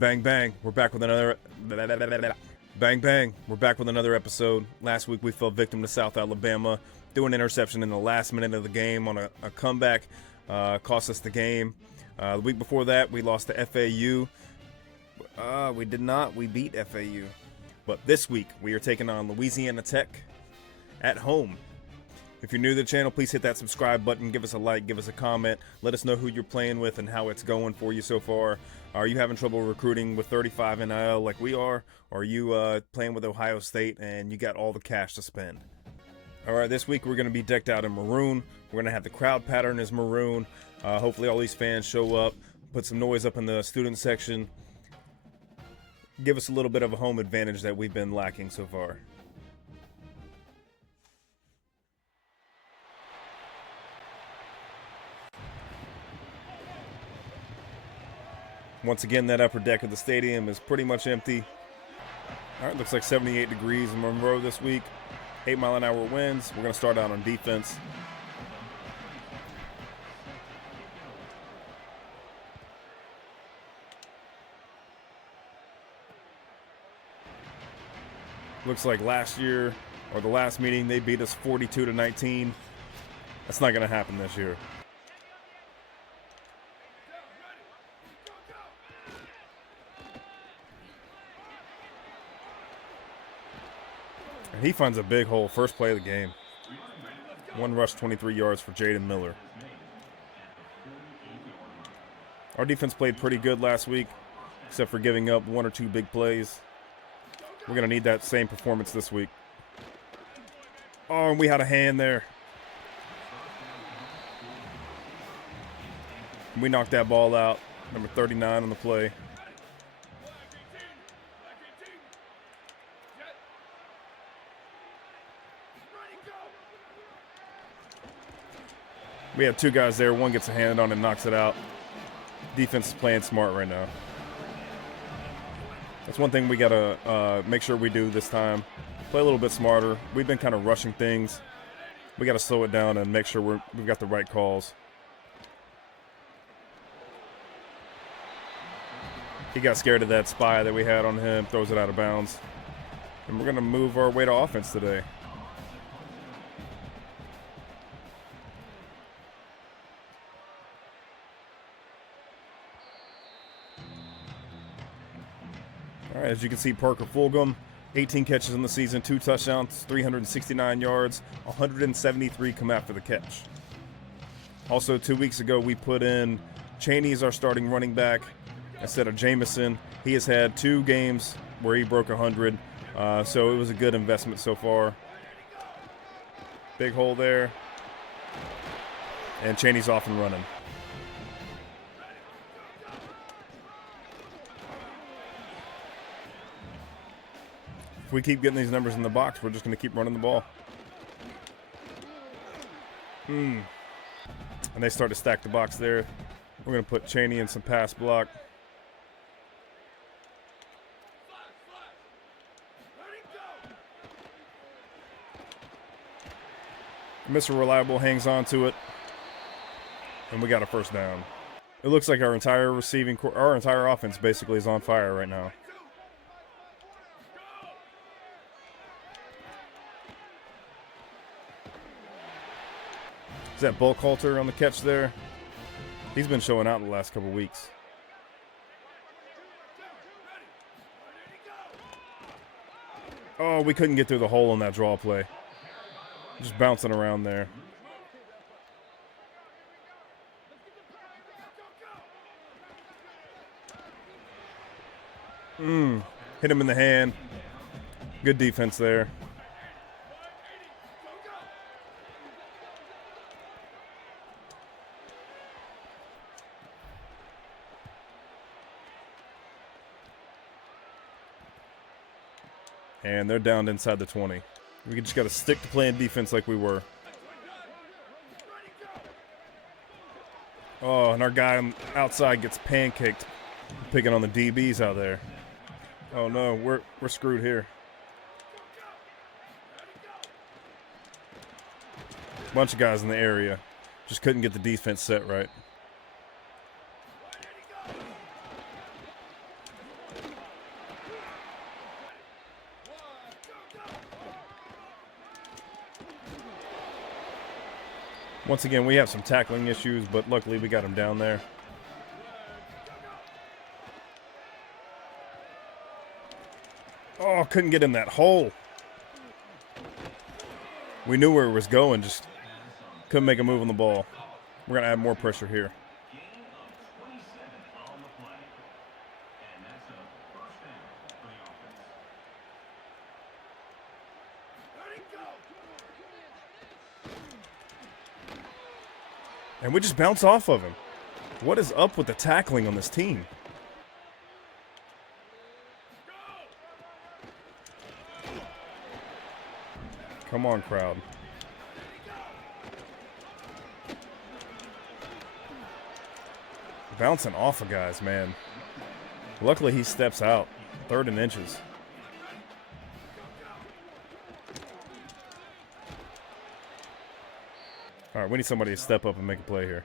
Bang bang, we're back with another bang bang. We're back with another episode. Last week we fell victim to South Alabama, threw an interception in the last minute of the game on a comeback, cost us the game. The week before that we lost to FAU. We did not. We beat FAU. But this week we are taking on Louisiana Tech at home. If you're new to the channel, please hit that subscribe button, give us a like, give us a comment, let us know who you're playing with and how it's going for you so far. Are you having trouble recruiting with 35 NIL like we are? Or are you playing with Ohio State and you got all the cash to spend? Alright, this week we're going to be decked out in maroon. We're going to have the crowd pattern as maroon. Hopefully all these fans show up, put some noise up in the student section. Give us a little bit of a home advantage that we've been lacking so far. Once again, that upper deck of the stadium is pretty much empty. All right, looks like 78 degrees in Monroe this week. 8-mile-an-hour winds. We're going to start out on defense. Looks like last year, or the last meeting, they beat us 42-19. That's not going to happen this year. And he finds a big hole, first play of the game. One rush, 23 yards for Jaden Miller. Our defense played pretty good last week, except for giving up one or two big plays. We're going to need that same performance this week. Oh, and we had a hand there. We knocked that ball out. Number 39 on the play. We have two guys there. One gets a hand on it and knocks it out. Defense is playing smart right now. That's one thing we got to make sure we do this time. Play a little bit smarter. We've been kind of rushing things. We got to slow it down and make sure we've got the right calls. He got scared of that spy that we had on him, throws it out of bounds. And we're going to move our way to offense today. All right, as you can see, Parker Fulgham, 18 catches in the season, 2 touchdowns, 369 yards, 173 come after the catch. Also, 2 weeks ago, we put in Chaney as our starting running back instead of Jamison. He has had 2 games where he broke 100, so it was a good investment so far. Big hole there. And Chaney's off and running. If we keep getting these numbers in the box, we're just going to keep running the ball. And they start to stack the box there. We're going to put Chaney in some pass block. Mr. Reliable hangs on to it. And we got a first down. It looks like our entire offense basically is on fire right now. Is that Bulkhalter on the catch there? He's been showing out in the last couple weeks. Oh, we couldn't get through the hole on that draw play. Just bouncing around there. Hit him in the hand. Good defense there. And they're down inside the 20. We just got to stick to playing defense like we were. Oh, and our guy outside gets pancaked, picking on the DBs out there. Oh no, we're screwed here. Bunch of guys in the area. Just couldn't get the defense set right. Once again, we have some tackling issues, but luckily we got him down there. Oh, couldn't get in that hole. We knew where it was going, just couldn't make a move on the ball. We're going to add more pressure here. And we just bounce off of him. What is up with the tackling on this team? Come on, crowd. Bouncing off of guys, man. Luckily, he steps out. 3rd and inches. All right, we need somebody to step up and make a play here.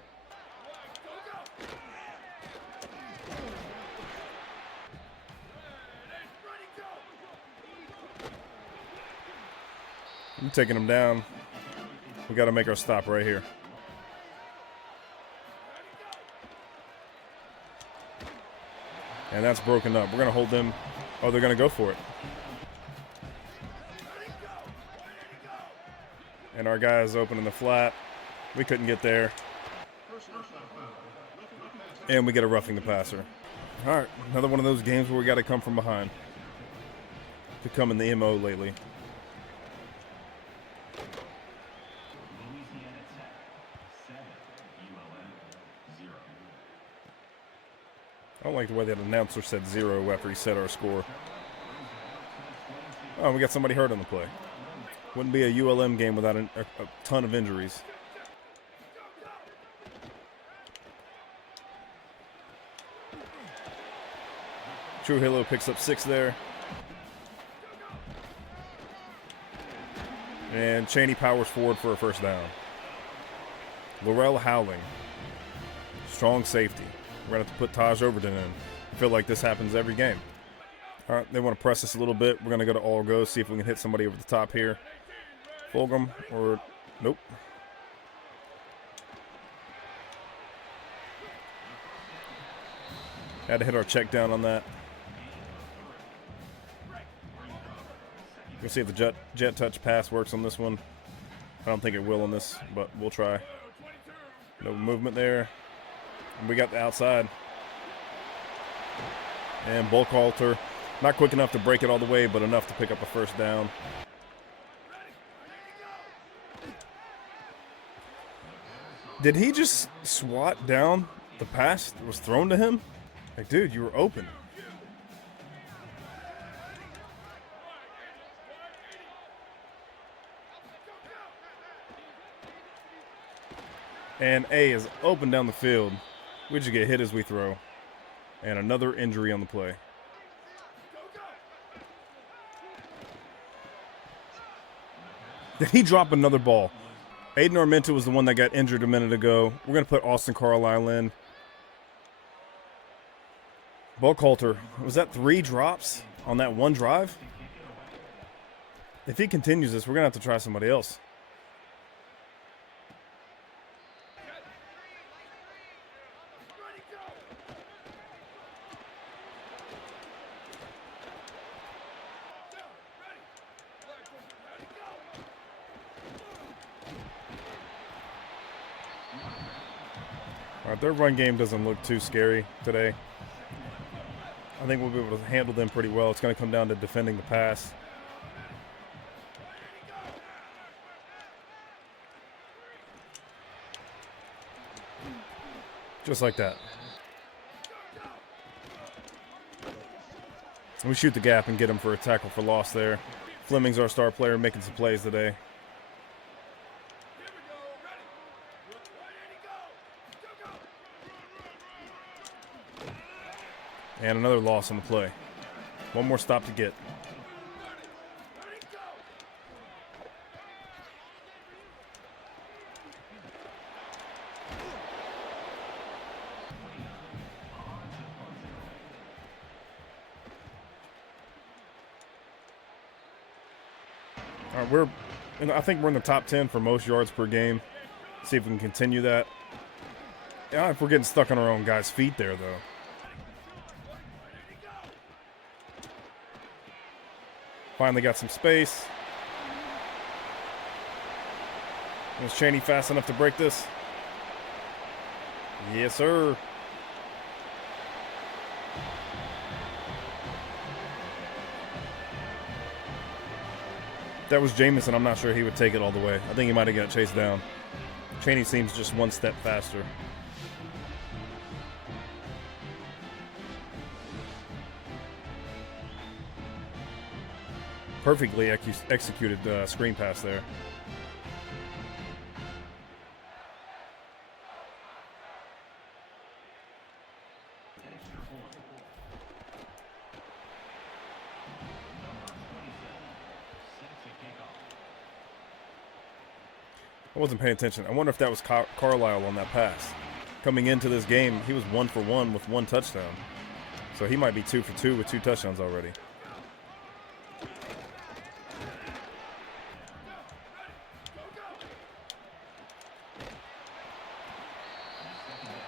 I'm taking him down. We got to make our stop right here. And that's broken up. We're going to hold them. Oh, they're going to go for it. And our guy is open in the flat. We couldn't get there. And we get a roughing the passer. All right, another one of those games where we got to come from behind. Becoming the MO lately. I don't like the way that announcer said 0 after he said our score. Oh, we got somebody hurt on the play. Wouldn't be a ULM game without a ton of injuries. Trujillo picks up 6 there. And Cheney powers forward for a first down. Laurel Howling. Strong safety. We're going to have to put Taj Overton in. I feel like this happens every game. All right, they want to press us a little bit. We're going to go to all go, see if we can hit somebody over the top here. Fulgham or nope. Had to hit our check down on that. We'll see if the jet touch pass works on this one. I don't think it will on this, but we'll try. No movement there. And we got the outside. And bulk halter. Not quick enough to break it all the way, but enough to pick up a first down. Did he just swat down the pass that was thrown to him? Like, dude, you were open. And A is open down the field. We just get hit as we throw. And another injury on the play. Did he drop another ball? Aiden Armenta was the one that got injured a minute ago. We're going to put Austin Carlisle in. Buckhalter, was that 3 drops on that one drive? If he continues this, we're going to have to try somebody else. All right, their run game doesn't look too scary today. I think we'll be able to handle them pretty well. It's going to come down to defending the pass. Just like that. We shoot the gap and get him for a tackle for loss there. Fleming's our star player, making some plays today. And another loss on the play. One more stop to get. All right, I think we're in the top 10 for most yards per game. See if we can continue that. Yeah, if we're getting stuck on our own guys' feet there, though. Finally got some space. Was Chaney fast enough to break this? Yes, sir. If that was Jamison, I'm not sure he would take it all the way. I think he might have got chased down. Chaney seems just one step faster. Perfectly executed screen pass there. I wasn't paying attention. I wonder if that was Carlisle on that pass. Coming into this game, he was 1 for 1 with 1 touchdown. So he might be 2 for 2 with 2 touchdowns already.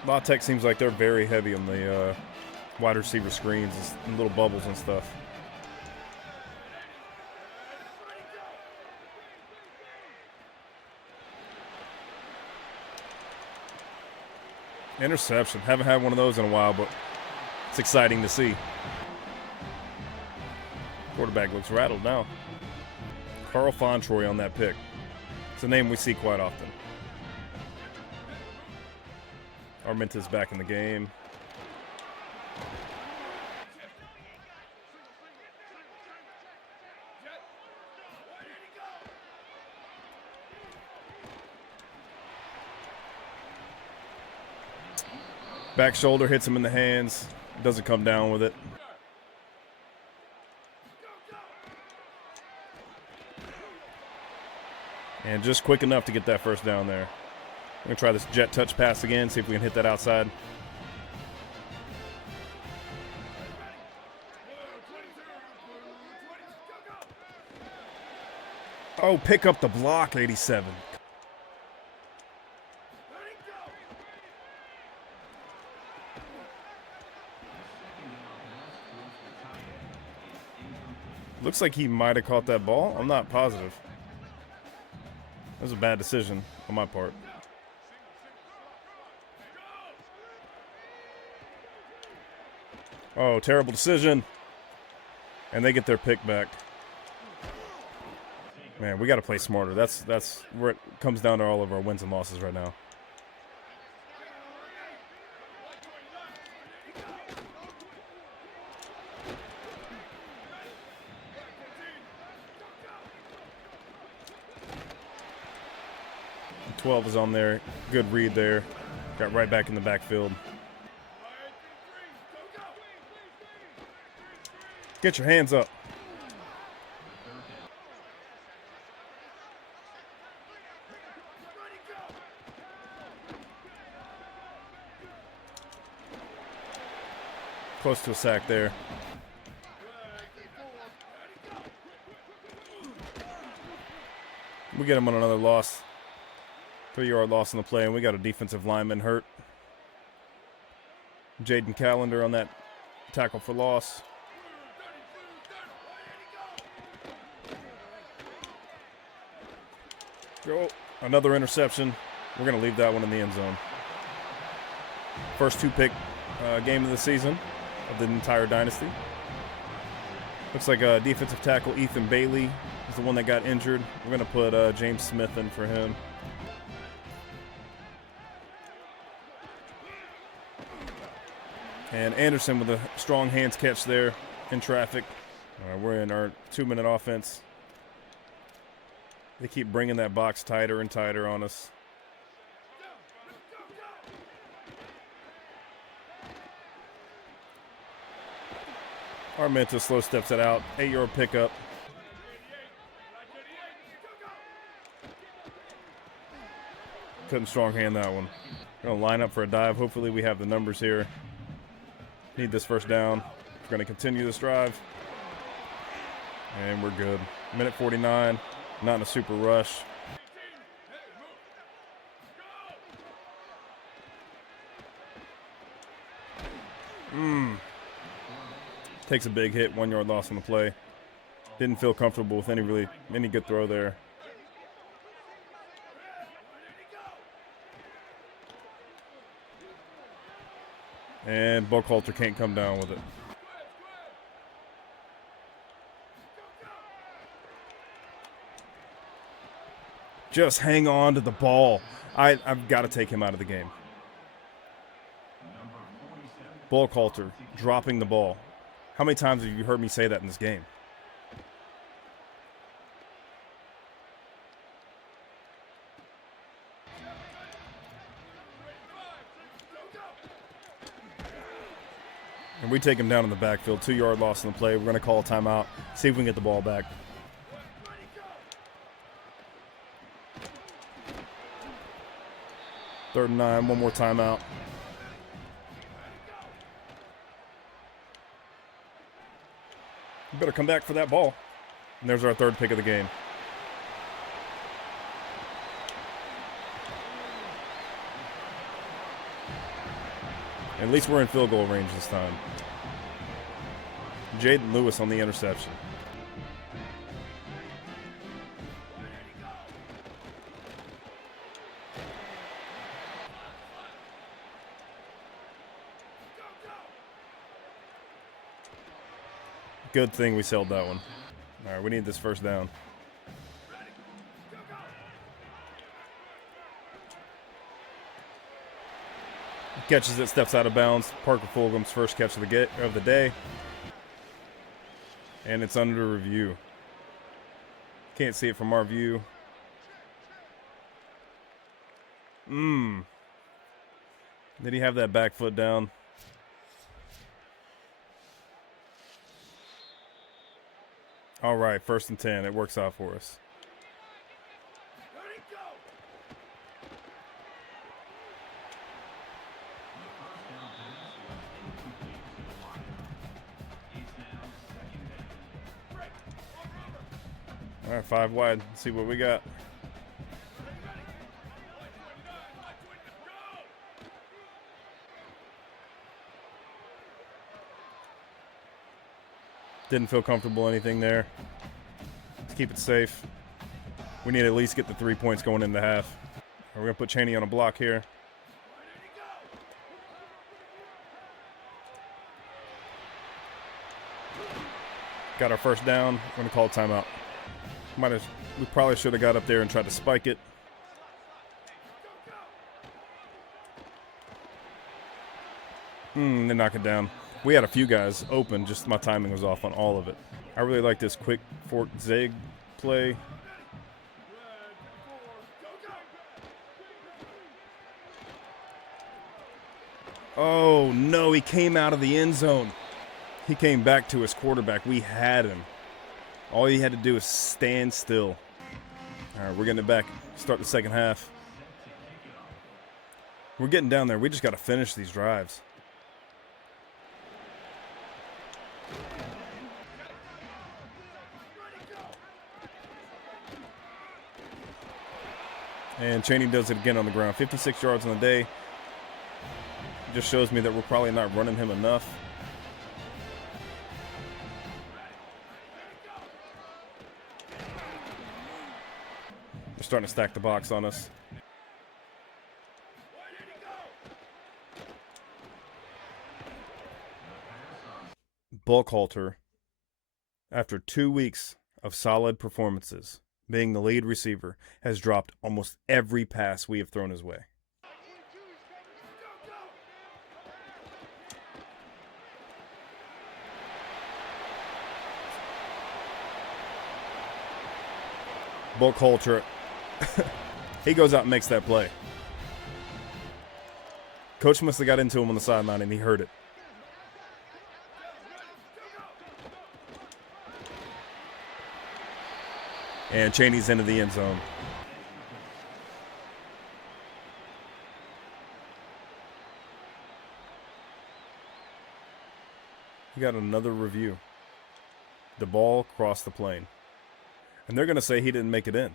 La Tech seems like they're very heavy on the wide receiver screens and little bubbles and stuff. Interception. Haven't had one of those in a while, but it's exciting to see. Quarterback looks rattled now. Carl Fontroy on that pick. It's a name we see quite often. Armenta's back in the game. Back shoulder hits him in the hands. Doesn't come down with it. And just quick enough to get that first down there. I'm going to try this jet touch pass again, see if we can hit that outside. Oh, pick up the block, 87. Looks like he might have caught that ball. I'm not positive. That was a bad decision on my part. Oh, terrible decision. And they get their pick back. Man, we got to play smarter. That's where it comes down to all of our wins and losses right now. The 12 is on there. Good read there. Got right back in the backfield. Get your hands up. Close to a sack there. We get him on another loss. 3-yard loss in the play, and we got a defensive lineman hurt. Jaden Callender on that tackle for loss. Go. Another interception. We're going to leave that one in the end zone. First 2-pick game of the season of the entire dynasty. Looks like defensive tackle Ethan Bailey is the one that got injured. We're going to put James Smith in for him. And Anderson with a strong hands catch there in traffic. We're in our 2-minute offense. They keep bringing that box tighter and tighter on us. Armenta slow steps it out. 8-yard pickup. Couldn't strong hand that one. Going to line up for a dive. Hopefully we have the numbers here. Need this first down. We're going to continue this drive. And we're good. Minute 49. Not in a super rush. Takes a big hit, 1 yard loss on the play. Didn't feel comfortable with any good throw there. And Buckhalter can't come down with it. Just hang on to the ball. I've got to take him out of the game. Buckhalter dropping the ball. How many times have you heard me say that in this game? And we take him down in the backfield. 2 yard loss in the play. We're going to call a timeout. See if we can get the ball back. Third and 9. One more timeout. You better come back for that ball. And there's our third pick of the game. At least we're in field goal range this time. Jaden Lewis on the interception. Good thing we sailed that one. All right, we need this first down. Catches it, steps out of bounds. Parker Fulgham's first catch of the day. And it's under review. Can't see it from our view. Did he have that back foot down? All right, 1st and 10. It works out for us. All right, 5 wide. Let's see what we got. Didn't feel comfortable anything there. Let's keep it safe. We need to at least get the 3 points going in the half. We're going to put Chaney on a block here. Got our first down. We're going to call a timeout. We probably should have got up there and tried to spike it. They knock it down. We had a few guys open, just my timing was off on all of it. I really like this quick fork zig play. Oh, no, he came out of the end zone. He came back to his quarterback. We had him. All he had to do is stand still. All right, we're getting it back. Start the second half. We're getting down there. We just got to finish these drives. And Chaney does it again on the ground. 56 yards on the day. Just shows me that we're probably not running him enough. They're starting to stack the box on us. Buckhalter, after 2 weeks of solid performances, being the lead receiver, has dropped almost every pass we have thrown his way. Buckhalter, he goes out and makes that play. Coach must have got into him on the sideline and he heard it. And Chaney's into the end zone. We got another review. The ball crossed the plane. And they're going to say he didn't make it in.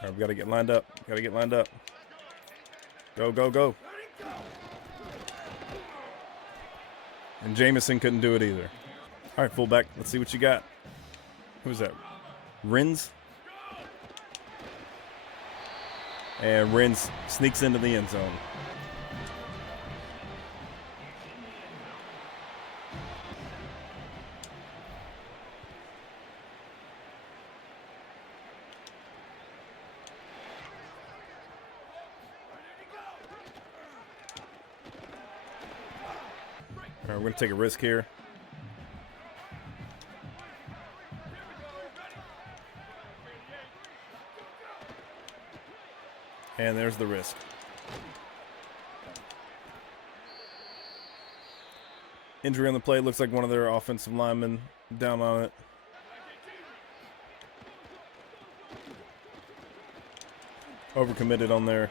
All right, we got to get lined up. Got to get lined up. Go, go, go. And Jamison couldn't do it either. All right, fullback. Let's see what you got. Who's that? Rins? And Rins sneaks into the end zone. All right, we're going to take a risk here. And there's the risk. Injury on the play. Looks like one of their offensive linemen down on it. Overcommitted on there.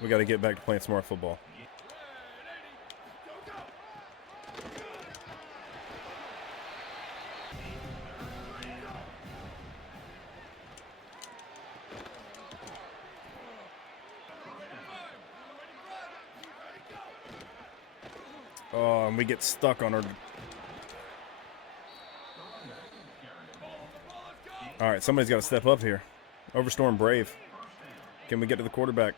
We got to get back to playing smart football. Oh, and we get stuck on our... All right, somebody's got to step up here. Overstorm Brave. Can we get to the quarterback?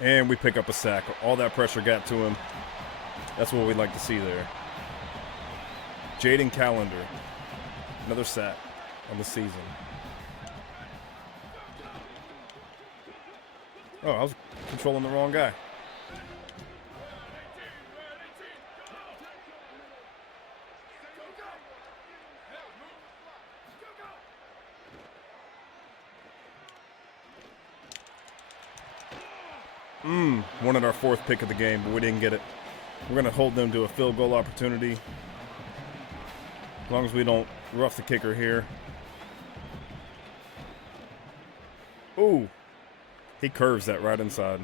And we pick up a sack. All that pressure got to him. That's what we'd like to see there. Jaden Callender, another sack on the season. Oh, I was controlling the wrong guy. Wanted our fourth pick of the game, but we didn't get it. We're going to hold them to a field goal opportunity. As long as we don't rough the kicker here. Ooh. He curves that right inside.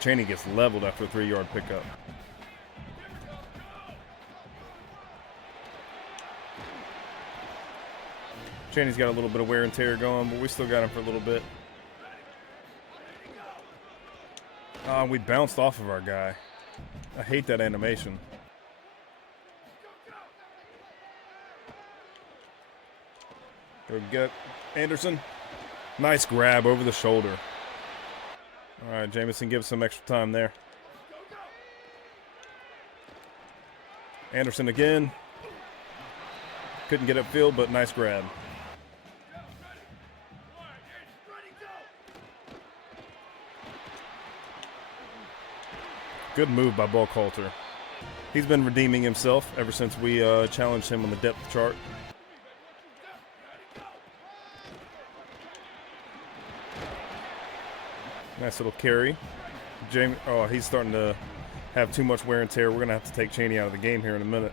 Cheney gets leveled after a 3-yard pickup. Cheney's got a little bit of wear and tear going, but we still got him for a little bit. We bounced off of our guy. I hate that animation. Go get Anderson. Nice grab over the shoulder. All right, Jamison gives some extra time there. Anderson again. Couldn't get upfield, but nice grab. Good move by Buckhalter. He's been redeeming himself ever since we challenged him on the depth chart. Nice little carry. Jamie, oh, he's starting to have too much wear and tear. We're going to have to take Cheney out of the game here in a minute.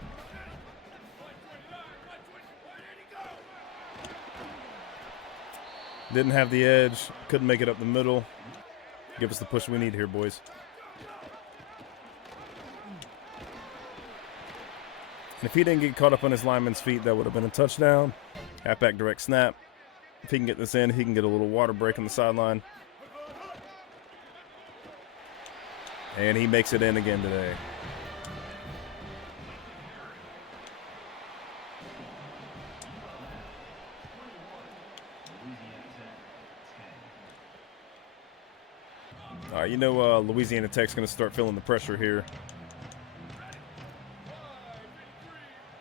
Didn't have the edge. Couldn't make it up the middle. Give us the push we need here, boys. And if he didn't get caught up on his lineman's feet, that would have been a touchdown. Halfback direct snap. If he can get this in, he can get a little water break on the sideline. And he makes it in again today. All right, you know Louisiana Tech's going to start feeling the pressure here.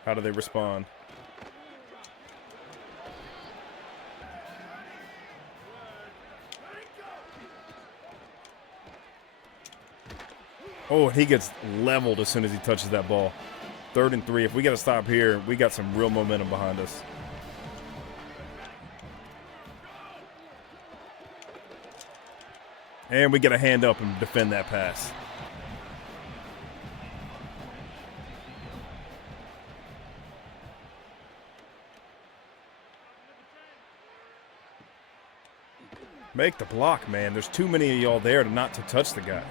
How do they respond? Oh, he gets leveled as soon as he touches that ball. 3rd and 3. If we got to stop here, we got some real momentum behind us. And we get a hand up and defend that pass. Make the block, man. There's too many of y'all there to not to touch the guy.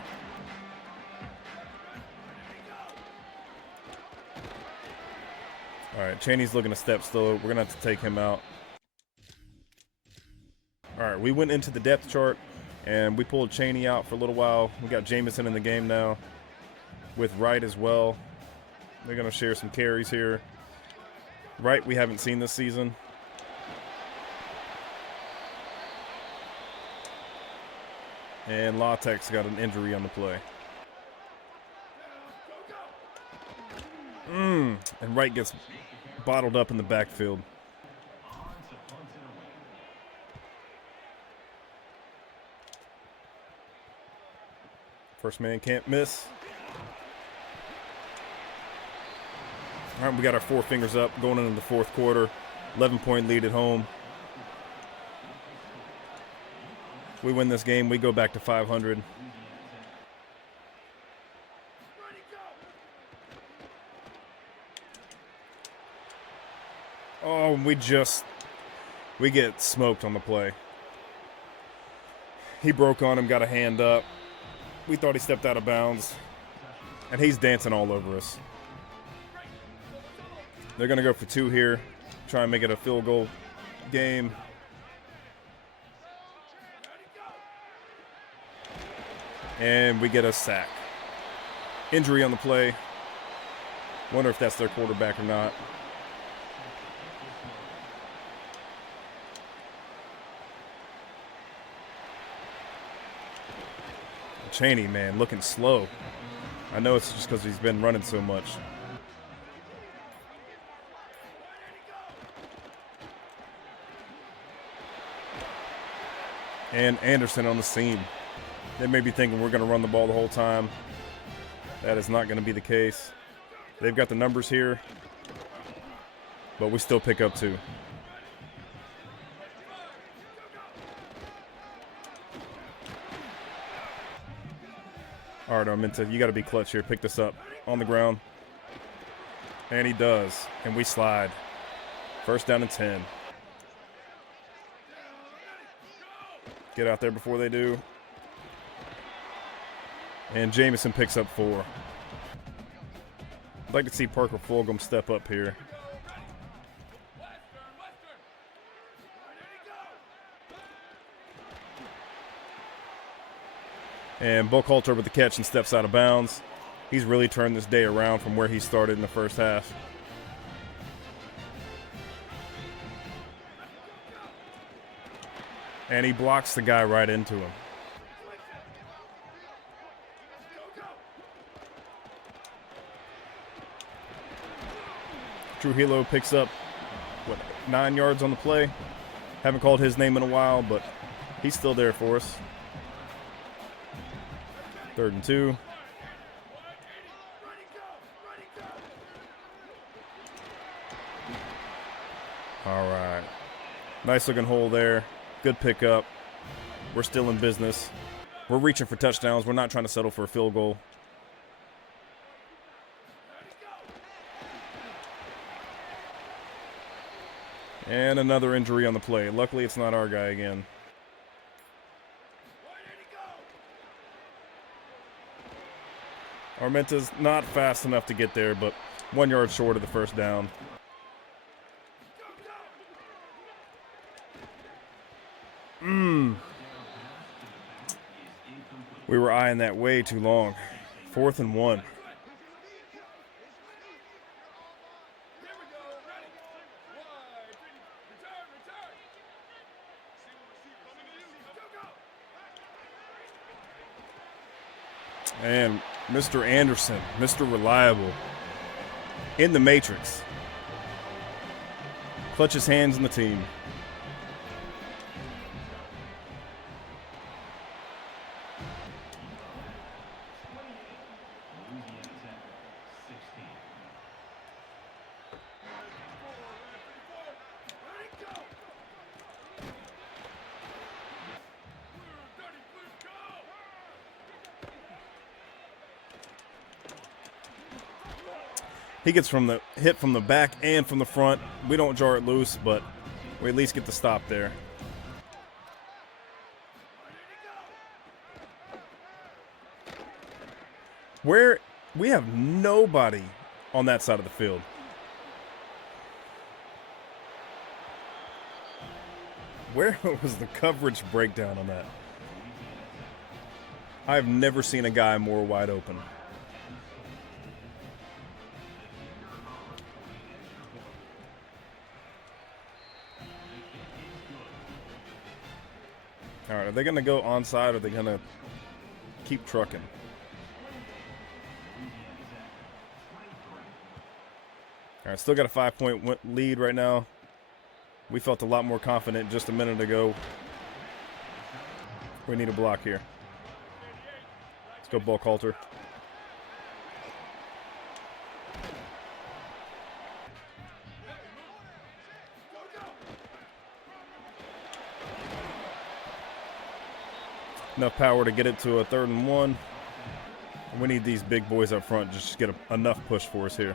All right, Chaney's looking a step slow. We're going to have to take him out. All right, we went into the depth chart, and we pulled Chaney out for a little while. We got Jamison in the game now with Wright as well. They're going to share some carries here. Wright we haven't seen this season. And Latex got an injury on the play. And Wright gets bottled up in the backfield. First man can't miss. All right, we got our 4 fingers up going into the fourth quarter. 11-point lead at home. We win this game, we go back to 500. Oh, we get smoked on the play. He broke on him, got a hand up. We thought he stepped out of bounds, and he's dancing all over us. They're going to go for 2 here, try and make it a field goal game. And we get a sack. Injury on the play. Wonder if that's their quarterback or not. Chaney, man, looking slow. I know it's just because he's been running so much. And Anderson on the seam. They may be thinking we're going to run the ball the whole time. That is not going to be the case. They've got the numbers here, but we still pick up 2. All right, Arminta, you got to be clutch here. Pick this up on the ground. And he does. And we slide. First down and 10. Get out there before they do. And Jamison picks up 4. I'd like to see Parker Fulgham step up here. And Buckhalter with the catch and steps out of bounds. He's really turned this day around from where he started in the first half. And he blocks the guy right into him. Trujillo picks up, 9 yards on the play. Haven't called his name in a while, but he's still there for us. 3rd and 2. All right. Nice looking hole there. Good pickup. We're still in business. We're reaching for touchdowns. We're not trying to settle for a field goal. And another injury on the play. Luckily, it's not our guy again. Armenta's not fast enough to get there, but 1 yard short of the first down. We were eyeing that way too long. 4th and 1. And Mr. Anderson, Mr. Reliable, in the matrix. Clutches hands in the team. He gets from the hit from the back and from the front. We don't jar it loose, but we at least get the stop there. Where we have nobody on that side of the field. Where was the coverage breakdown on that? I've never seen a guy more wide open. All right, are they going to go onside or are they going to keep trucking? All right, still got a 5-point lead right now. We felt a lot more confident just a minute ago. We need a block here. Let's go, ball Coulter. Enough power to get it to a 3rd and 1. We need these big boys up front just to get enough push for us here.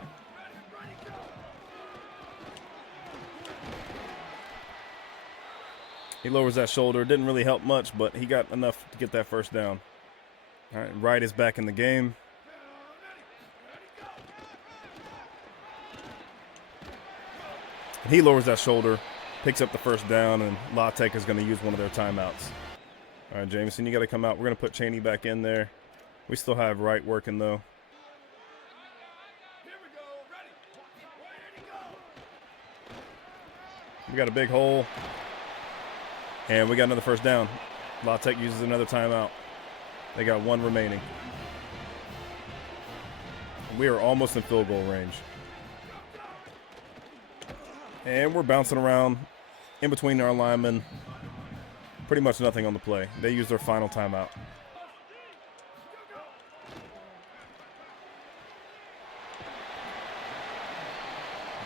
He lowers that shoulder. Didn't really help much, but he got enough to get that first down. All right, Wright is back in the game. He lowers that shoulder, picks up the first down, and La Tech is going to use one of their timeouts. All right, Jameson, you got to come out. We're going to put Chaney back in there. We still have Wright working, though. We got a big hole. And we got another first down. La Tech uses another timeout. They got 1 remaining. We are almost in field goal range. And we're bouncing around in between our linemen. Pretty much nothing on the play. They use their final timeout.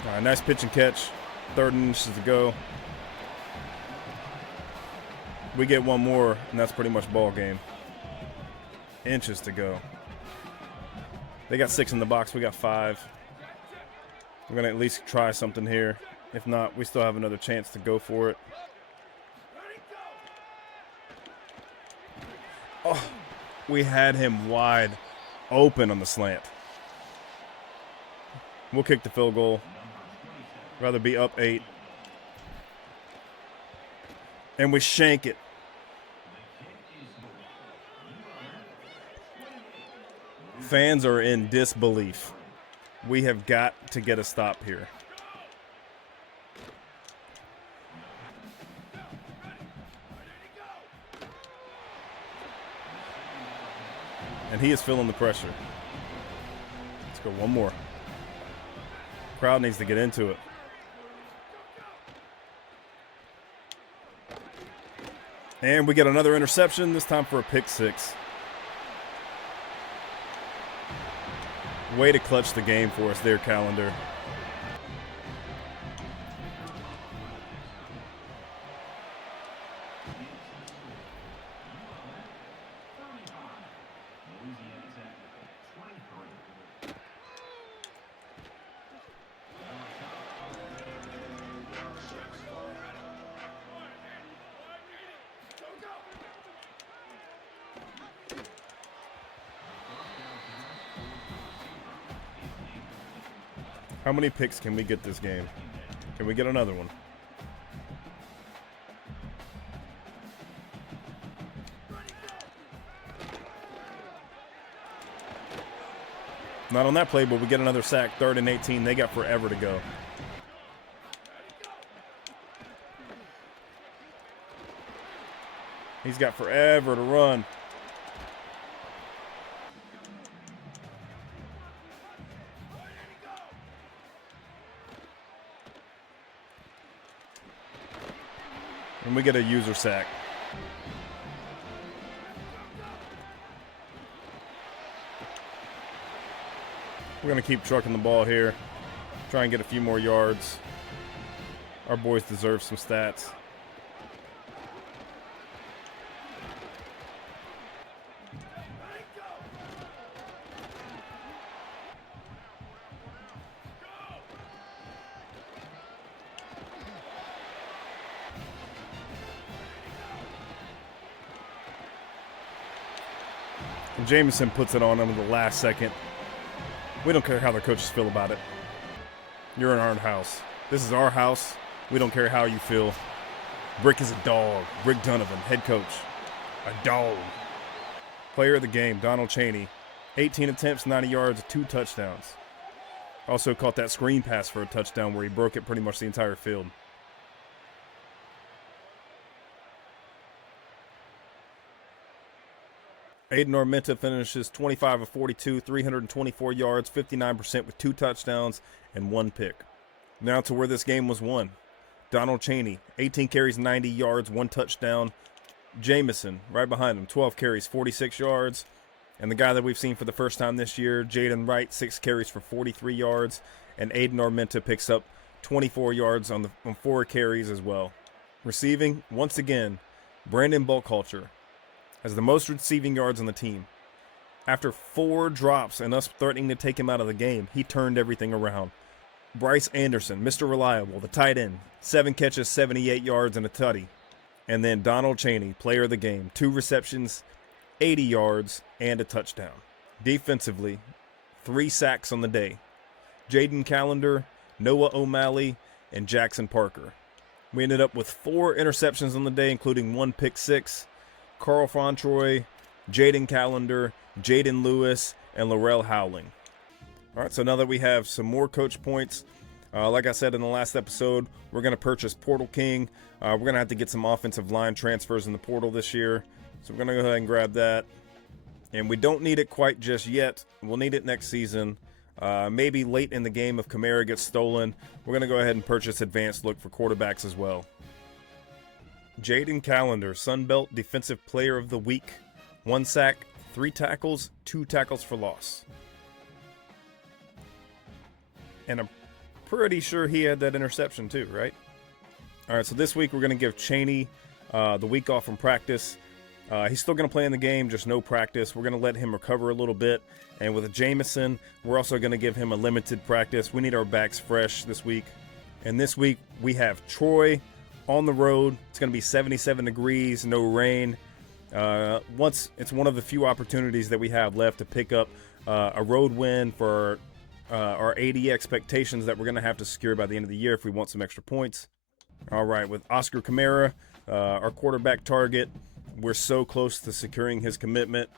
All right, nice pitch and catch. 3rd inches to go. We get 1 more, and that's pretty much ball game. Inches to go. They got 6 in the box. We got 5. We're going to at least try something here. If not, we still have another chance to go for it. Oh, we had him wide open on the slant. We'll kick the field goal. Rather be up 8. And we shank it. Fans are in disbelief. We have got to get a stop here. And he is feeling the pressure. Let's go 1 more. Crowd needs to get into it. And we get another interception, this time for a pick 6. Way to clutch the game for us there, Calendar. How many picks can we get this game? Can we get another one? Not on that play, but we get another sack. 3rd and 18. They got forever to go. He's got forever to run. And we get a user sack. We're going to keep trucking the ball here. Try and get a few more yards. Our boys deserve some stats. And Jameson puts it on him in the last second. We don't care how the coaches feel about it. You're in our house. This is our house. We don't care how you feel. Brick is a dog. Rick Donovan, head coach. A dog. Player of the game, Donald Chaney. 18 attempts, 90 yards, 2 touchdowns. Also caught that screen pass for a touchdown where he broke it pretty much the entire field. Aiden Armenta finishes 25 of 42, 324 yards, 59% with 2 touchdowns and 1 pick. Now to where this game was won. Donald Chaney, 18 carries, 90 yards, 1 touchdown. Jameson, right behind him, 12 carries, 46 yards. And the guy that we've seen for the first time this year, Jaden Wright, 6 carries for 43 yards. And Aiden Armenta picks up 24 yards on 4 carries as well. Receiving, once again, Brandon Buckhalter has the most receiving yards on the team. After 4 drops and us threatening to take him out of the game, he turned everything around. Bryce Anderson, Mr. Reliable, the tight end, 7 catches, 78 yards, and a tutty. And then Donald Chaney, player of the game, 2 receptions, 80 yards, and a touchdown. Defensively, 3 sacks on the day. Jaden Callender, Noah O'Malley, and Jackson Parker. We ended up with 4 interceptions on the day, including 1 pick six. Carl Fontroy, Jaden Callender, Jaden Lewis, and Laurel Howling. All right, so now that we have some more coach points, like I said in the last episode, we're going to purchase Portal King. We're going to have to get some offensive line transfers in the portal this year. So we're going to go ahead and grab that. And we don't need it quite just yet. We'll need it next season. Maybe late in the game if Kamara gets stolen. We're going to go ahead and purchase advanced look for quarterbacks as well. Jaden Callender, Sunbelt Defensive Player of the Week. 1 sack, 3 tackles, 2 tackles for loss. And I'm pretty sure he had that interception too, right? All right, so this week we're going to give Chaney the week off from practice. He's still going to play in the game, just no practice. We're going to let him recover a little bit. And with Jameson, we're also going to give him a limited practice. We need our backs fresh this week. And this week we have Troy on the road. It's going to be 77 degrees, no rain. It's one of the few opportunities that we have left to pick up a road win for our 80 expectations that we're going to have to secure by the end of the year if we want some extra points. All right, with Oscar Kamara, our quarterback target, we're so close to securing his commitment.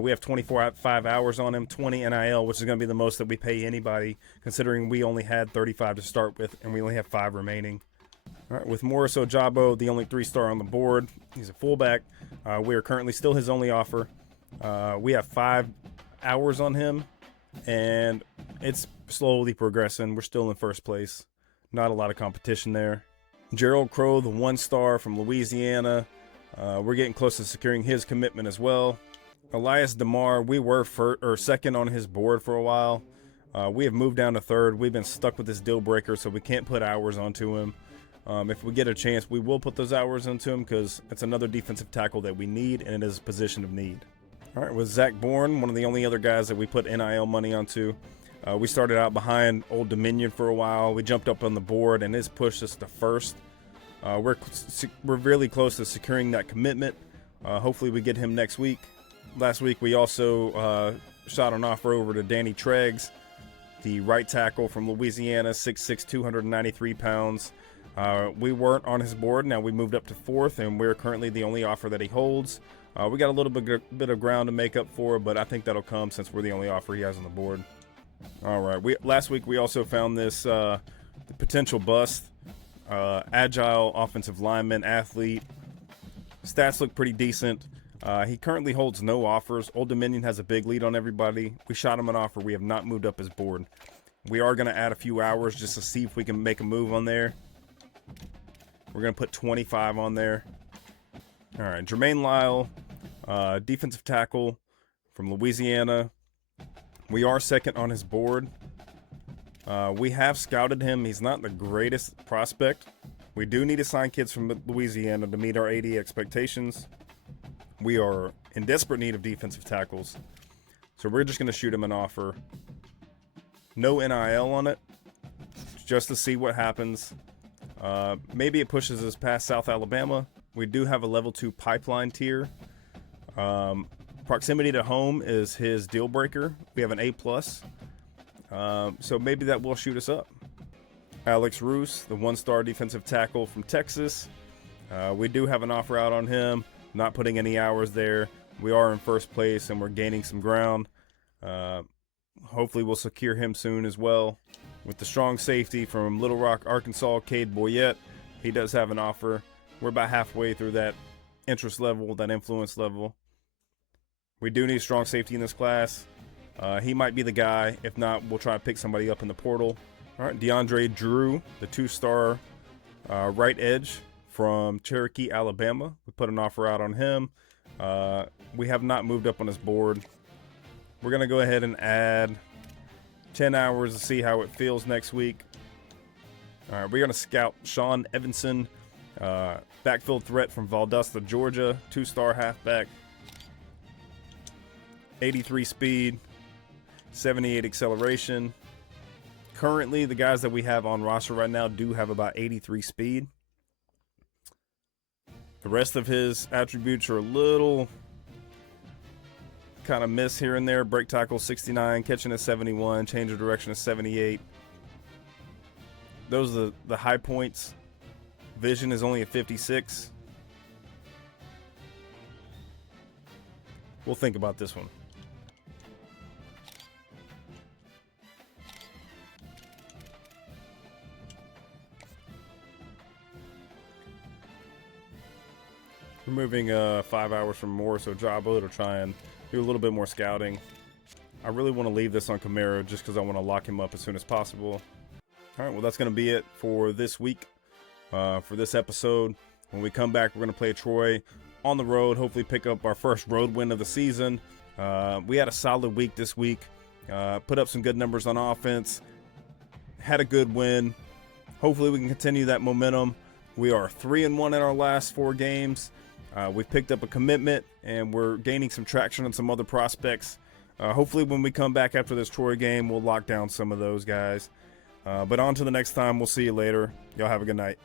We have 25 hours on him, 20 NIL, which is going to be the most that we pay anybody, considering we only had 35 to start with, and we only have 5 remaining. All right, with Morris Ojabo, the only 3-star on the board, he's a fullback. We are currently still his only offer. We have 5 hours on him, and it's slowly progressing. We're still in first place. Not a lot of competition there. Gerald Crow, the 1-star from Louisiana. We're getting close to securing his commitment as well. Elias DeMar, we were second on his board for a while. We have moved down to 3rd. We've been stuck with this deal breaker, so we can't put hours onto him. If we get a chance, we will put those hours into him because it's another defensive tackle that we need, and it is a position of need. All right, with Zach Bourne, one of the only other guys that we put NIL money onto. We started out behind Old Dominion for a while. We jumped up on the board, and it's pushed us to 1st. We're really close to securing that commitment. Hopefully we get him next week. Last week we also shot an offer over to Danny Treggs, the right tackle from Louisiana, 6'6", 293 pounds. We weren't on his board. Now we moved up to 4th, and we're currently the only offer that he holds. We got a little bit of ground to make up for, but I think that'll come since we're the only offer he has on the board. All right. Last week we also found this potential bust. Agile offensive lineman, athlete. Stats look pretty decent. He currently holds no offers. Old Dominion has a big lead on everybody. We shot him an offer. We have not moved up his board. We are going to add a few hours just to see if we can make a move on there. We're going to put 25 on there. All right, Jermaine Lyle, defensive tackle from Louisiana. We are second on his board. We have scouted him. He's not the greatest prospect. We do need to sign kids from Louisiana to meet our 80 expectations. We are in desperate need of defensive tackles. So we're just going to shoot him an offer. No NIL on it, just to see what happens. Maybe it pushes us past South Alabama. We do have a level 2 pipeline tier. proximity to home is his deal breaker. We have an A+. So maybe that will shoot us up. Alex Roos, the 1-star defensive tackle from Texas. We do have an offer out on him. Not putting any hours there. We are in first place and we're gaining some ground. Hopefully we'll secure him soon as well. With the strong safety from Little Rock, Arkansas, Cade Boyette, he does have an offer. We're about halfway through that interest level, that influence level. We do need strong safety in this class. He might be the guy. If not, we'll try to pick somebody up in the portal. All right, DeAndre Drew, the 2-star right edge from Cherokee, Alabama. We put an offer out on him. We have not moved up on his board. We're going to go ahead and add 10 hours to see how it feels next week. All right, we're going to scout Sean Evanson, backfield threat from Valdosta, Georgia, 2-star halfback. 83 speed, 78 acceleration. Currently, the guys that we have on roster right now do have about 83 speed. The rest of his attributes are a little kind of miss here and there. Break tackle 69, catching is 71, change of direction is 78. Those are the high points. Vision is only a 56. We'll think about this one. We're moving 5 hours from more, so Jabo to try and do a little bit more scouting. I really want to leave this on Camaro just because I want to lock him up as soon as possible. All right, well, that's going to be it for this week, for this episode. When we come back, we're going to play Troy on the road, hopefully pick up our first road win of the season. We had a solid week this week, put up some good numbers on offense, had a good win. Hopefully we can continue that momentum. We are 3-1 in our last 4 games. We've picked up a commitment, and we're gaining some traction on some other prospects. Hopefully when we come back after this Troy game, we'll lock down some of those guys. But on to the next time. We'll see you later. Y'all have a good night.